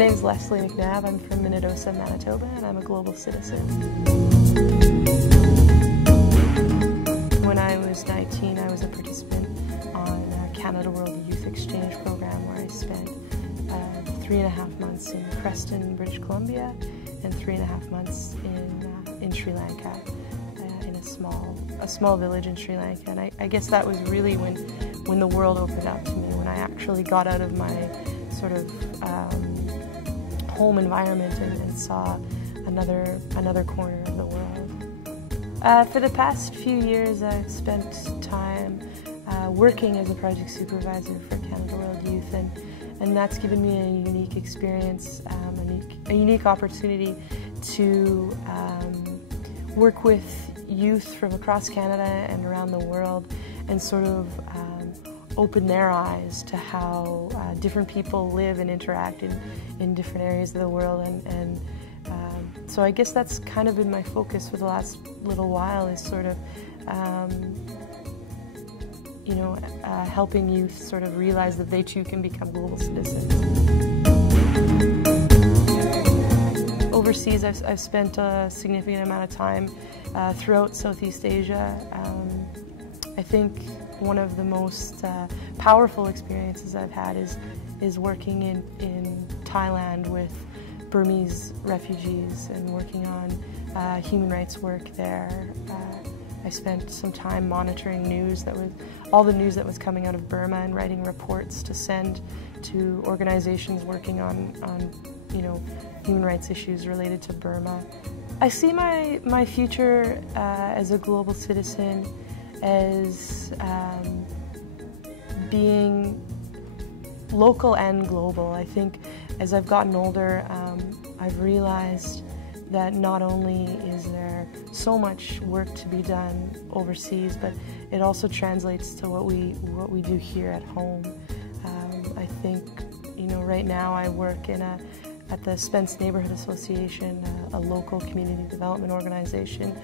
name's Leslie McNabb. I'm from Minnedosa, Manitoba, and I'm a global citizen. When I was 19, I was a participant on Canada World Youth Exchange program, where I spent 3.5 months in Creston, British Columbia, and 3.5 months in Sri Lanka, in a small village in Sri Lanka. And I guess that was really when the world opened up to me, when I actually got out of my sort of home environment and saw another corner of the world. For the past few years, I've spent time working as a project supervisor for Canada World Youth, and that's given me a unique experience, a unique opportunity to work with youth from across Canada and around the world, and sort of open their eyes to how different people live and interact in different areas of the world. And so I guess that's kind of been my focus for the last little while, is sort of helping youth sort of realize that they too can become global citizens. Overseas, I've spent a significant amount of time throughout Southeast Asia. I think one of the most powerful experiences I've had is working in Thailand with Burmese refugees and working on human rights work there. I spent some time monitoring all the news that was coming out of Burma, and writing reports to send to organizations working on human rights issues related to Burma. I see my future as a global citizen as being local and global. I think as I've gotten older, I've realized that not only is there so much work to be done overseas, but it also translates to what we do here at home. I think, right now I work at the Spence Neighborhood Association, a local community development organization,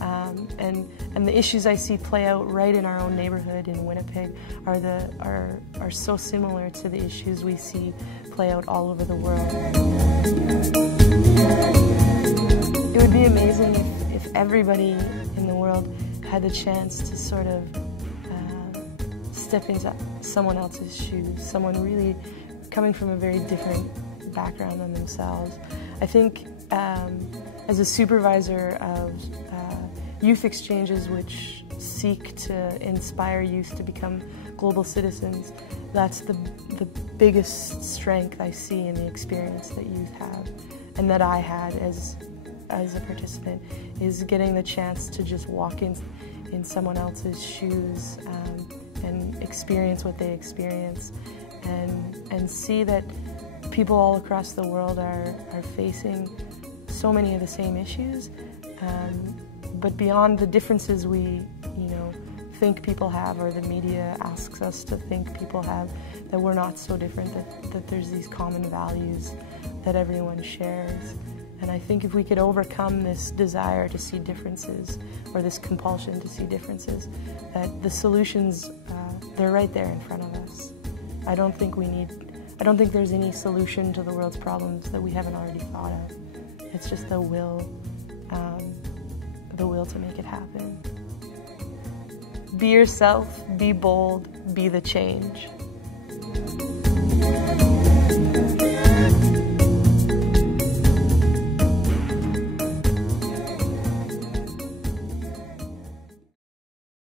and the issues I see play out right in our own neighborhood in Winnipeg are so similar to the issues we see play out all over the world. It would be amazing if everybody in the world had the chance to sort of step into someone else's shoes, someone really coming from a very different background than themselves. I think as a supervisor of youth exchanges which seek to inspire youth to become global citizens, that's the biggest strength I see in the experience that youth have, and that I had as a participant, is getting the chance to just walk in someone else's shoes and experience what they experience, and see that people all across the world are facing so many of the same issues, but beyond the differences we think people have, or the media asks us to think people have, that we're not so different, that there's these common values that everyone shares. And I think if we could overcome this desire to see differences, or this compulsion to see differences, that the solutions, they're right there in front of us. I don't think there's any solution to the world's problems that we haven't already thought of. It's just the will to make it happen. Be yourself, be bold, be the change.